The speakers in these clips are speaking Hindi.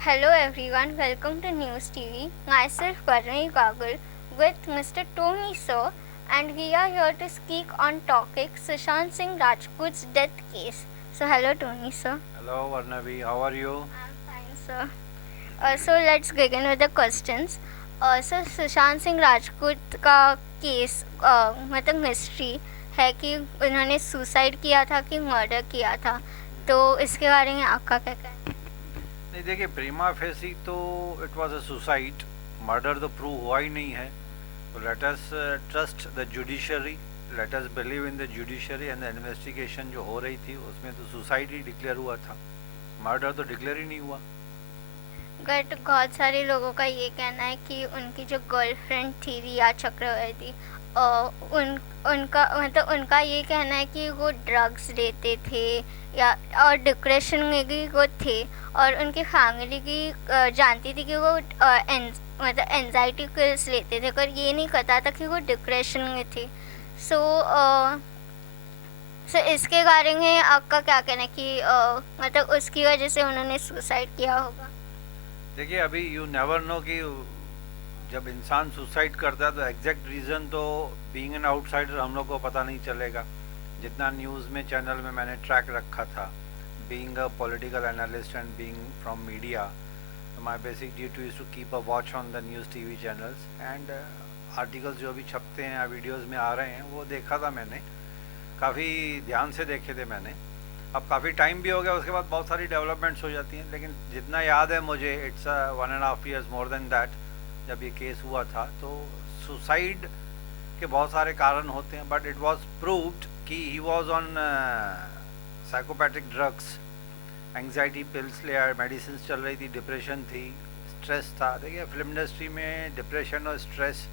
Hello everyone, welcome to News TV. Myself Varney Gagal with Mr. Tony Sir, and we are here to speak on topic Sushant Singh Rajput's death case. So hello Tony Sir. Hello Varnavi, how are you? I'm fine sir. So let's begin with the questions. So Sushant Singh Rajput का केस मतलब मिस्ट्री है कि उन्होंने सुसाइड किया था कि मर्डर किया था, तो इसके बारे में आपका क्या कहना है? नहीं देखिए, प्रीमा फेसी तो it was a suicide, murder तो प्रूव हुआ ही नहीं है। तो let us trust the judiciary, let us believe in the judiciary and the investigation जो हो रही थी उसमें तो सुसाइड ही डिक्लेयर हुआ था, मर्डर तो डिक्लेयर ही नहीं हुआ। बट बहुत सारे लोगों का ये कहना है कि उनकी जो गर्लफ्रेंड थी रिया चक्रवर्ती, उनका मतलब उनका ये कहना है कि वो ड्रग्स लेते थे या और डिप्रेशन में भी वो थे, और उनकी फैमिली की जानती थी कि वो मतलब एनजाइटी पिल्स लेते थे, पर ये नहीं पता था कि वो डिप्रेशन में थे। सो इसके बारे में आपका क्या कहना है कि मतलब उसकी वजह से उन्होंने सुसाइड किया होगा? देखिए, अभी यू नेवर नो कि जब इंसान सुसाइड करता है तो एग्जैक्ट रीज़न तो बीइंग एन आउटसाइडर हम लोग को पता नहीं चलेगा। जितना न्यूज़ में चैनल में मैंने ट्रैक रखा था, being a political analyst and being from media, my basic duty is to keep a watch on the news TV channels and articles जो भी छपते हैं या वीडियोज़ में आ रहे हैं वो देखा था मैंने, काफ़ी ध्यान से देखे थे मैंने। अब काफ़ी टाइम भी हो गया, उसके बाद बहुत सारी डेवलपमेंट्स हो जाती हैं, लेकिन जितना याद है मुझे it's 1.5 years more than that जब ये केस हुआ था। तो सुसाइड के बहुत सारे कारण होते हैं, बट इट वाज प्रूव्ड कि he was on psychopathic drugs, anxiety pills ले, मेडिसिन चल रही थी, डिप्रेशन थी, स्ट्रेस था। देखिए, फिल्म इंडस्ट्री में डिप्रेशन और स्ट्रेस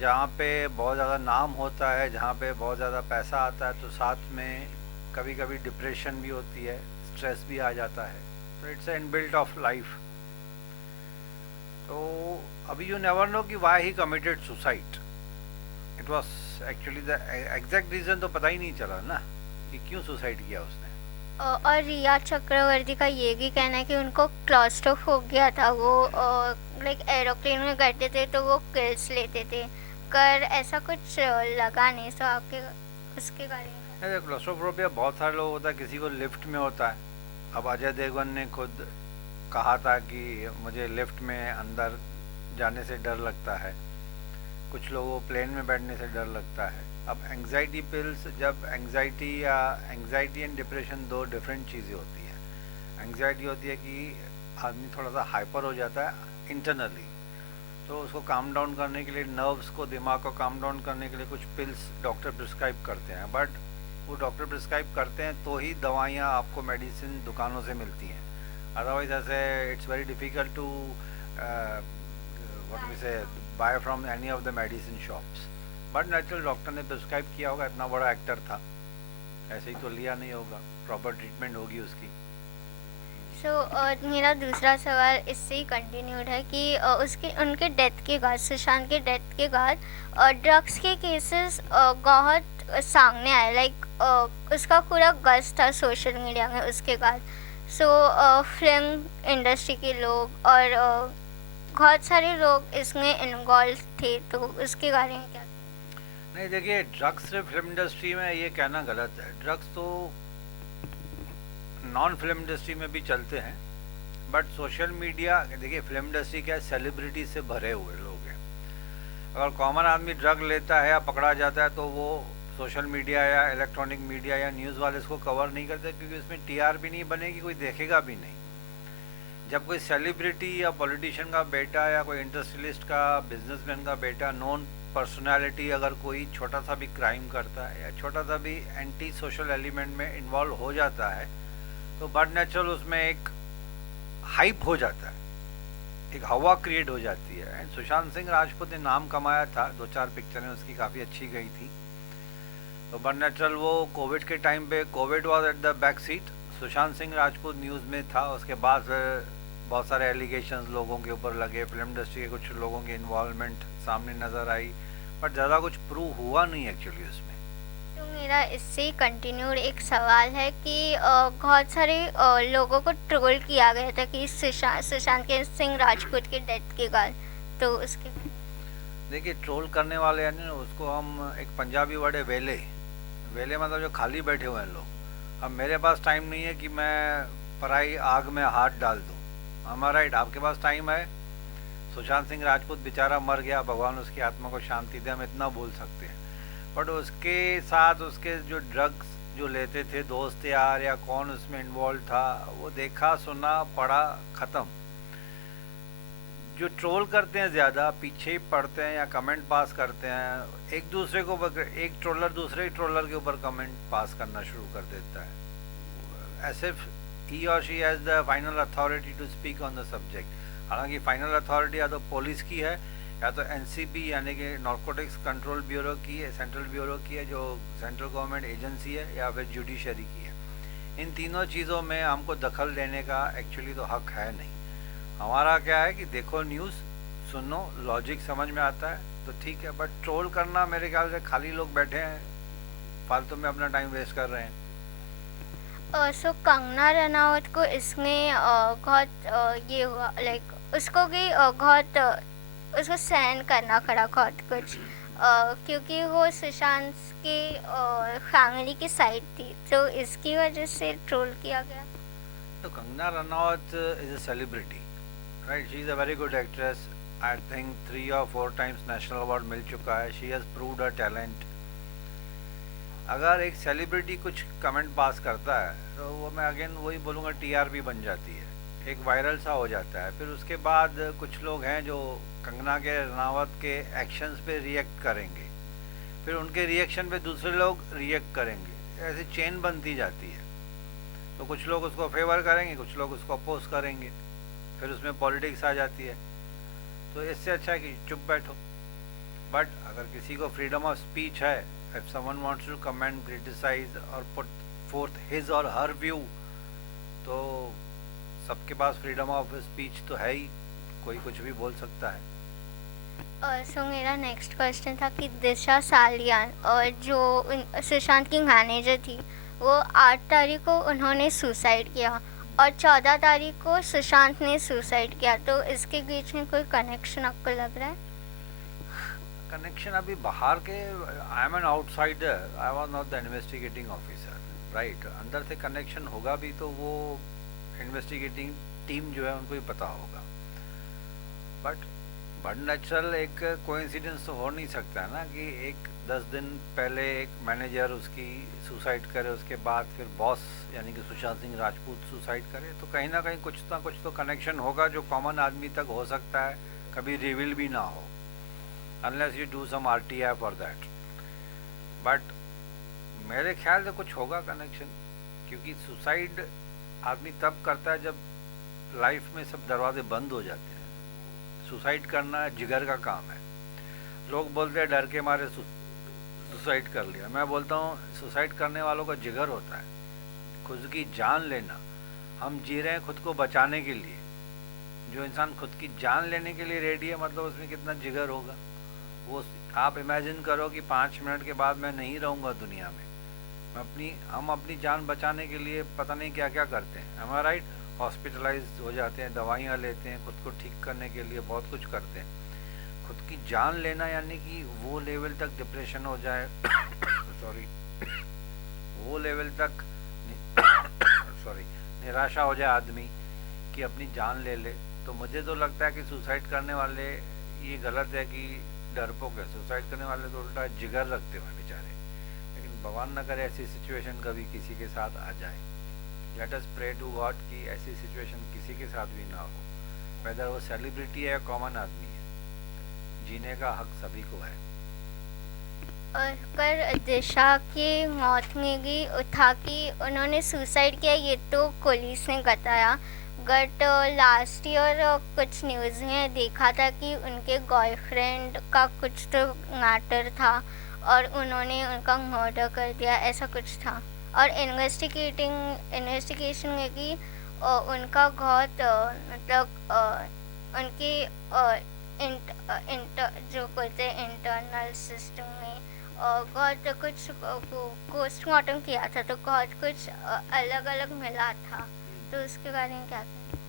जहाँ पे बहुत ज़्यादा नाम होता है, जहाँ पे बहुत ज़्यादा पैसा आता है, तो साथ में कभी कभी डिप्रेशन भी होती है, स्ट्रेस भी आ जाता है। तो it's an built of life. तो अभी यू नेवर नो कि why he committed suicide. It was actually the exact reason तो पता ही नहीं चला ना कि क्यों सुसाइड किया उसने। और रिया चक्रवर्ती का ये भी कहना है कि उनको क्लॉस्ट्रोफोबिया था, वो लाइक एरोप्लेन में बैठते थे तो वो पिल्स लेते थे, कर ऐसा कुछ लगा नहीं। सो आपके उसके बारे में क्लोस्ट्रोफोबिया बहुत सारे लोग होता है, किसी को लिफ्ट में होता है। अब अजय देवगन ने खुद कहा था कि मुझे लिफ्ट में अंदर जाने से डर लगता है, कुछ लोगों को प्लेन में बैठने से डर लगता है। अब एंग्जाइटी पिल्स, जब एंग्जाइटी एंड डिप्रेशन दो डिफरेंट चीज़ें होती हैं। एंग्जाइटी होती है कि आदमी थोड़ा सा हाइपर हो जाता है इंटरनली, तो उसको काम डाउन करने के लिए, नर्व्स को, दिमाग को काम डाउन करने के लिए कुछ पिल्स डॉक्टर प्रिस्क्राइब करते हैं। बट वो डॉक्टर प्रिस्क्राइब करते हैं तो ही दवाइयाँ आपको मेडिसिन दुकानों से मिलती हैं, अदरवाइज ऐसे it's very difficult to what we say buy from any of the medicine shops. But natural doctor ने प्रिस्क्राइब किया होगा, इतना बड़ा एक्टर था, ऐसे ही तो लिया नहीं होगा, प्रॉपर ट्रीटमेंट होगी उसकी। मेरा दूसरा सवाल इससे ही कंटिन्यूड है कि उसके उनके डेथ के बाद, सुशांत के डेथ के बाद ड्रग्स के केसेस बहुत सामने आए, लाइक उसका पूरा गश था सोशल मीडिया में उसके बाद। फिल्म इंडस्ट्री के लोग और बहुत सारे लोग इसमें इन्वॉल्व थे, तो उसके बारे में क्या? नहीं देखिए, ड्रग्स सिर्फ फिल्म इंडस्ट्री में ये कहना गलत है। ड्रग्स तो नॉन फिल्म इंडस्ट्री में भी चलते हैं, बट सोशल मीडिया, देखिए फिल्म इंडस्ट्री क्या है, सेलिब्रिटी से भरे हुए लोग हैं। अगर कॉमन आदमी ड्रग लेता है या पकड़ा जाता है तो वो सोशल मीडिया या इलेक्ट्रॉनिक मीडिया या न्यूज़ वाले इसको कवर नहीं करते, क्योंकि उसमें टीआरपी नहीं बनेगी, कोई देखेगा भी नहीं। जब कोई सेलिब्रिटी या पॉलिटिशियन का बेटा या कोई इंडस्ट्रियलिस्ट का, बिजनेसमैन का बेटा, नॉन पर्सनालिटी अगर कोई छोटा सा भी क्राइम करता है या छोटा सा भी एंटी सोशल एलिमेंट में इन्वॉल्व हो जाता है, तो बट नेचुरल उसमें एक हाइप हो जाता है, एक हवा क्रिएट हो जाती है। एंड सुशांत सिंह राजपूत ने नाम कमाया था, 2-4 पिक्चरें उसकी काफ़ी अच्छी गई थी। तो बट नेचुरल वो कोविड के टाइम पे, Covid was at the back seat, Sushant Singh Rajput news में था। उसके बाद बहुत सारे एलिगेशंस लोगों के ऊपर लगे, फिल्म इंडस्ट्री के कुछ लोगों की इन्वॉल्वमेंट सामने नज़र आई, बट ज़्यादा कुछ प्रूव हुआ नहीं एक्चुअली उसमें। तो तो मेरा इससे कंटिन्यूड एक सवाल है कि बहुत सारे लोगों को ट्रोल किया गया था कि सुशांत के सिंह राजपूत की डेथ के बाद, तो उसके देखिए, ट्रोल करने वाले हैं ना, उसको हम एक पंजाबी वर्ड है वेले। वेले मतलब जो खाली बैठे हुए हैं लोग। अब मेरे पास टाइम नहीं है कि मैं पराई आग में हाथ डाल दूँ। हमारा राइट, आपके पास टाइम है। सुशांत सिंह राजपूत बेचारा मर गया, भगवान उसकी आत्मा को शांति दे, हम इतना बोल सकते हैं। बट उसके साथ उसके जो ड्रग्स जो लेते थे दोस्त यार या कौन उसमें इन्वॉल्व था, वो देखा सुना पढ़ा, ख़त्म। जो ट्रोल करते हैं ज़्यादा पीछे ही पड़ते हैं या कमेंट पास करते हैं एक दूसरे को, एक ट्रोलर दूसरे ट्रोलर के ऊपर कमेंट पास करना शुरू कर देता है, as if he or she has the final authority to speak on the subject. हालांकि फाइनल अथॉरिटी या तो पुलिस की है या तो एनसीबी यानी कि नारकोटिक्स कंट्रोल ब्यूरो की है, सेंट्रल ब्यूरो की है जो सेंट्रल गवर्नमेंट एजेंसी है, या फिर जुडिशरी की है। इन तीनों चीज़ों में हमको दखल देने का एक्चुअली तो हक है नहीं। हमारा क्या है कि देखो न्यूज़, सुनो, लॉजिक समझ में आता है तो ठीक है। बट ट्रोल करना, मेरे ख्याल से खाली लोग बैठे हैं फालतू में अपना टाइम वेस्ट कर रहे हैं। सो कंगना रनावत को इसमें बहुत ये हुआ, लाइक उसको भी बहुत उसको सहन करना पड़ा बहुत कुछ, क्योंकि वो सुशांत की फैमिली की साइड थी, तो इसकी वजह से ट्रोल किया गया। तो Kangana Ranaut is a celebrity, right? She is a very good actress. I think 3 or 4 times national award मिल चुका है। She has proved her talent. अगर एक सेलिब्रिटी कुछ कमेंट पास करता है तो वो, मैं अगेन वही बोलूँगा, टीआरपी बन जाती है, एक वायरल सा हो जाता है। फिर उसके बाद कुछ लोग हैं जो कंगना के रनावत के एक्शंस पे रिएक्ट करेंगे, फिर उनके रिएक्शन पे दूसरे लोग रिएक्ट करेंगे, ऐसी चेन बनती जाती है। तो कुछ लोग उसको फेवर करेंगे, कुछ लोग उसको अपोज करेंगे, फिर उसमें पॉलिटिक्स आ जाती है। तो इससे अच्छा है कि चुप बैठो। बट अगर किसी को फ्रीडम ऑफ स्पीच है, if someone wants to comment, criticize और put forth his or her view, तो सबके पास फ्रीडम ऑफ स्पीच तो है ही, कोई कुछ भी बोल सकता है। सो मेरा नेक्स्ट क्वेश्चन था कि दिशा सालियान और जो सुशांत की मैनेजर थी, वो 8 तारीख को उन्होंने सुसाइड किया और 14 तारीख को सुशांत ने सुसाइड किया, तो इसके बीच में कोई कनेक्शन आपको लग रहा है? कनेक्शन अभी बाहर के, I am an outsider, I was not the investigating officer, right? अंदर से कनेक्शन होगा भी तो वो इन्वेस्टिगेटिंग टीम जो है उनको ही पता होगा। बट नेचुरल एक कोइंसिडेंस तो हो नहीं सकता है ना कि एक 10 दिन पहले एक मैनेजर उसकी सुसाइड करे, उसके बाद फिर बॉस यानी कि सुशांत सिंह राजपूत सुसाइड करे। तो कहीं ना कहीं कुछ ना कुछ तो कनेक्शन होगा जो कॉमन आदमी तक हो सकता है, कभी रिवील भी ना हो, unless you do some RTI for that. But मेरे ख्याल से कुछ होगा कनेक्शन, क्योंकि सुसाइड आदमी तब करता है जब लाइफ में सब दरवाजे बंद हो जाते हैं। सुसाइड करना जिगर का काम है। लोग बोलते हैं डर के मारे सुसाइड कर लिया। मैं बोलता हूँ सुसाइड करने वालों का जिगर होता है खुद की जान लेना। हम जी रहे हैं खुद को बचाने के लिए। जो इंसान खुद की जान लेने के लिए रेडी है, मतलब उसमें कितना जिगर होगा। वो आप इमेजिन करो कि 5 मिनट के बाद मैं नहीं रहूँगा दुनिया में। हम अपनी जान बचाने के लिए पता नहीं क्या क्या करते हैं, हमारा राइट? हॉस्पिटलाइज हो जाते हैं, दवाइयाँ लेते हैं, खुद को ठीक करने के लिए बहुत कुछ करते हैं। खुद की जान लेना यानी कि वो लेवल तक डिप्रेशन हो जाए सॉरी वो लेवल तक निराशा हो जाए आदमी कि अपनी जान ले ले। तो मुझे तो लगता है कि सुसाइड करने वाले, ये गलत है कि डरपोक है। सुसाइड करने वाले तो उल्टा जिगर रखते हैं बेचारे। लेकिन भगवान न करे ऐसी सिचुएशन कभी किसी के साथ आ जाए। Let us pray to God कि ऐसी सिचुएशन किसी के साथ भी ना हो, वेदर वो सेलिब्रिटी है या कॉमन आदमी है। जीने का हक सभी को है। और पर दिशा की मौत में भी था कि उन्होंने सुसाइड किया, ये तो पुलिस ने बताया। बट लास्ट ईयर कुछ न्यूज़ में देखा था कि उनके गर्लफ्रेंड का कुछ तो मैटर था और उन्होंने उनका मर्डर कर दिया, ऐसा कुछ था। और इन्वेस्टिगेशन में भी उनका बहुत मतलब उनकी जो बोलते हैं इंटरनल सिस्टम में बहुत कुछ वो पोस्टमार्टम किया था तो बहुत कुछ अलग अलग मिला था, तो उसके बारे में क्या कहें?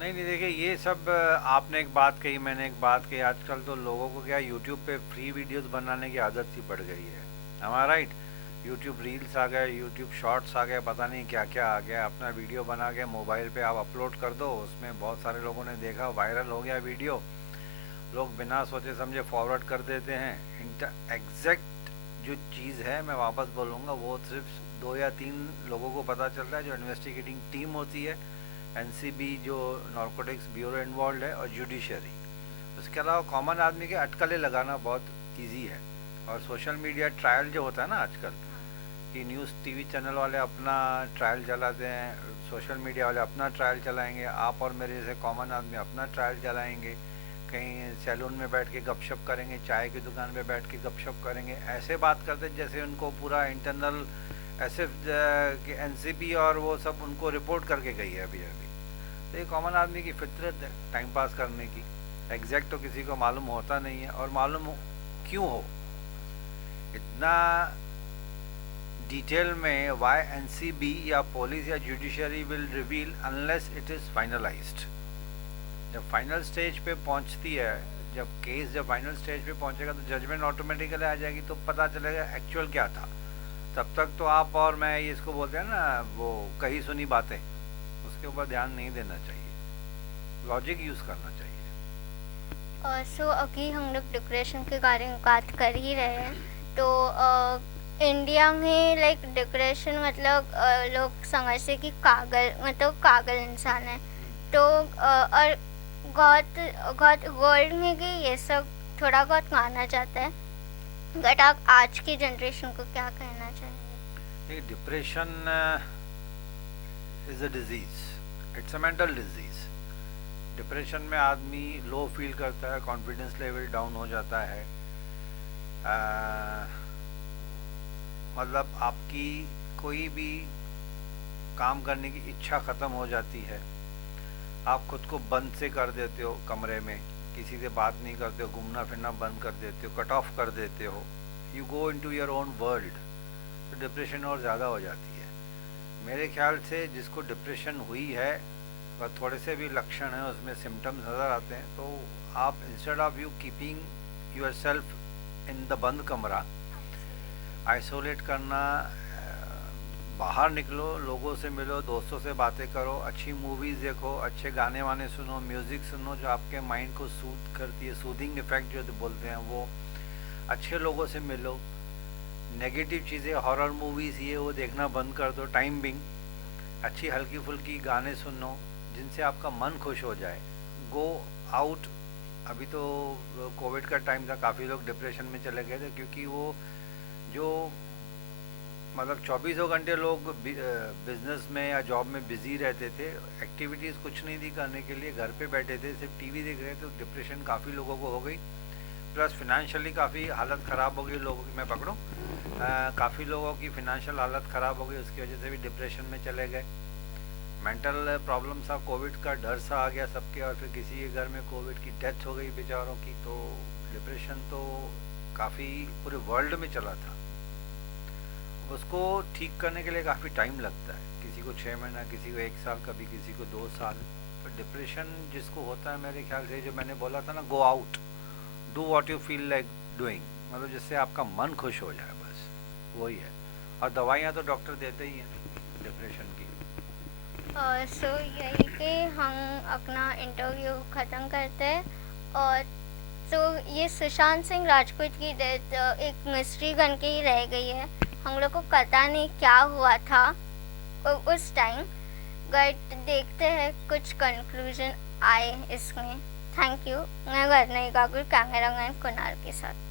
नहीं नहीं, देखिए ये सब आपने एक बात कही, मैंने एक बात कही। आजकल तो लोगों को क्या यूट्यूब पे फ्री वीडियोस बनाने की आदत सी पड़ गई है, हमारा राइट। यूट्यूब रील्स आ गए, यूट्यूब शॉर्ट्स आ गए, पता नहीं क्या क्या आ गया। अपना वीडियो बना के मोबाइल पे आप अपलोड कर दो, उसमें बहुत सारे लोगों ने देखा, वायरल हो गया वीडियो, लोग बिना सोचे समझे फॉरवर्ड कर देते हैं। एग्जैक्ट जो चीज़ है, मैं वापस बोलूँगा, वो सिर्फ 2 या 3 लोगों को पता चलता है, जो इन्वेस्टिगेटिंग टीम होती है, एनसीबी जो नारकोटिक्स ब्यूरो इन्वॉल्व है, और जुडिशरी। उसके अलावा कॉमन आदमी के अटकलें लगाना बहुत इजी है। और सोशल मीडिया ट्रायल जो होता है ना आजकल, कि न्यूज़ टीवी चैनल वाले अपना ट्रायल चलाते हैं, सोशल मीडिया वाले अपना ट्रायल चलाएंगे, आप और मेरे जैसे कॉमन आदमी अपना ट्रायल चलाएंगे, कहीं सैलून में बैठ के गपशप करेंगे, चाय की दुकान पे बैठ के गपशप करेंगे, ऐसे बात करते हैं जैसे उनको पूरा इंटरनल ऐसे कि एनसीबी और वो सब उनको रिपोर्ट करके गई है अभी अभी। तो ये कॉमन आदमी की फितरत है टाइम पास करने की। एग्जैक्ट तो किसी को मालूम होता नहीं है, और मालूम क्यों हो इतना डिटेल में, वाई एनसीबी या पुलिस या judiciary will reveal unless it is finalised. जब फाइनल स्टेज पे पहुंचती है, जब केस जब फाइनल स्टेज पे पहुंचेगा तो जजमेंट ऑटोमेटिकली आ जाएगी, तो पता चलेगा एक्चुअल क्या था। तब तक तो आप और मैं ये इसको बोलते हैं ना, वो कही सुनी बातें, उसके ऊपर ध्यान नहीं देना चाहिए, लॉजिक यूज़ करना चाहिए। सो अभी हम लोग डिप्रेशन के बारे में बात कर ही रहे हैं, तो इंडिया में लाइक डिप्रेशन मतलब लोग समझते कि कागल इंसान है, तो और बहुत बहुत वर्ल्ड में भी ये सब थोड़ा बहुत माना जाता है, बट आप आज की जनरेशन को क्या कहना चाहेंगे? Depression is a disease, it's a mental disease. Depression में आदमी लो फील करता है, कॉन्फिडेंस लेवल डाउन हो जाता है, मतलब आपकी कोई भी काम करने की इच्छा ख़त्म हो जाती है, आप खुद को बंद से कर देते हो कमरे में, किसी से बात नहीं करते हो, घूमना फिरना बंद कर देते हो, कट ऑफ कर देते हो, you go into your own world. तो डिप्रेशन और ज़्यादा हो जाती है। मेरे ख्याल से जिसको डिप्रेशन हुई है और थोड़े से भी लक्षण हैं, उसमें सिम्टम्स नज़र आते हैं, तो आप instead of you keeping your self in the बंद कमरा, आइसोलेट करना, बाहर निकलो, लोगों से मिलो, दोस्तों से बातें करो, अच्छी मूवीज़ देखो, अच्छे गाने वाने सुनो, म्यूज़िक सुनो जो आपके माइंड को सूद करती है, सूदिंग इफ़ेक्ट जो बोलते हैं वो, अच्छे लोगों से मिलो, नेगेटिव चीज़ें हॉरर मूवीज़ ये वो देखना बंद कर दो टाइम बिंग, अच्छी हल्की फुल्की गाने सुनो जिनसे आपका मन खुश हो जाए, गो आउट। अभी तो कोविड का टाइम था, काफ़ी लोग डिप्रेशन में चले गए थे, क्योंकि वो जो मतलब 24 घंटे लोग बिजनेस में या जॉब में बिजी रहते थे, एक्टिविटीज़ कुछ नहीं थी करने के लिए, घर पे बैठे थे, सिर्फ टीवी देख रहे थे, तो डिप्रेशन काफ़ी लोगों को हो गई। प्लस फिनेंशियली काफ़ी हालत ख़राब हो गई लोगों की, मैं पकड़ूँ, काफ़ी लोगों की फिनेंशियल हालत ख़राब हो गई, उसकी वजह से भी डिप्रेशन में चले गए। मेंटल प्रॉब्लम सा, कोविड का डर सा आ गया सबके, और फिर किसी के घर में कोविड की डेथ हो गई बेचारों की, तो डिप्रेशन तो काफ़ी पूरे वर्ल्ड में चला था। उसको ठीक करने के लिए काफ़ी टाइम लगता है, किसी को 6 महीना, किसी को 1 साल, कभी किसी को 2 साल। पर डिप्रेशन जिसको होता है, मेरे ख्याल से जो मैंने बोला था ना, go out, do what you feel like doing, मतलब जिससे आपका मन खुश हो जाए, बस वही है। और दवाइयाँ तो डॉक्टर देते ही हैं डिप्रेशन की। सो यही कि हम अपना इंटरव्यू ख़त्म करते हैं, और तो ये सुशांत सिंह राजपूत की डेथ एक मिस्ट्री बन के ही रह गई है, हम लोग को पता नहीं क्या हुआ था उस टाइम, बट देखते हैं कुछ कंक्लूजन आए इसमें। Thank you. मैं वर्णा गागुल, कैमरामैन कुणाल के साथ।